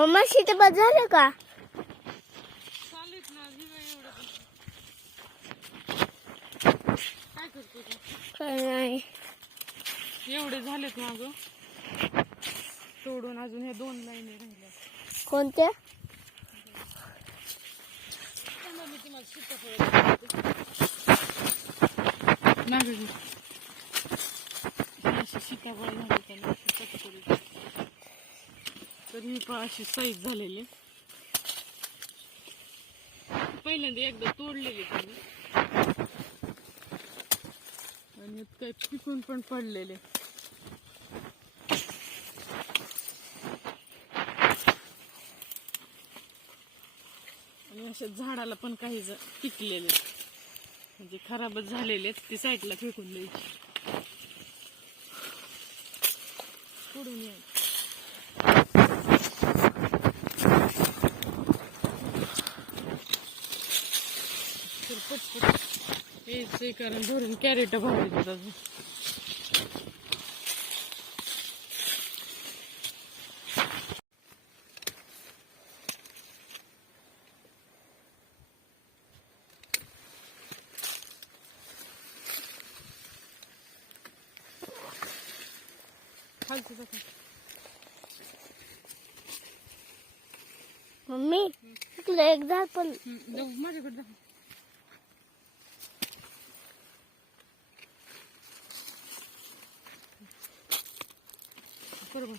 मम्मा सीताबाद झालं का? काय नाही. एवढे झालेत अजून दोन लाईनी राहिल्या. कोणत्या? सीताफळ झाली तर ही पण अशी साईज झालेली. पहिल्यांदा एकदा तोडलेली त्यांनी आणि काही पिकून पण पडलेले. आणि अशा झाडाला पण काही ज- पिकलेले. म्हणजे खराबच झालेले आहेत, ते साईडला फेकून द्यायची. पुढून यायची. पटपट यायचंय कारण भरून कॅरेट भरायचे अजून मम्मी तुला एक झाड पण माझ्याकडे করব।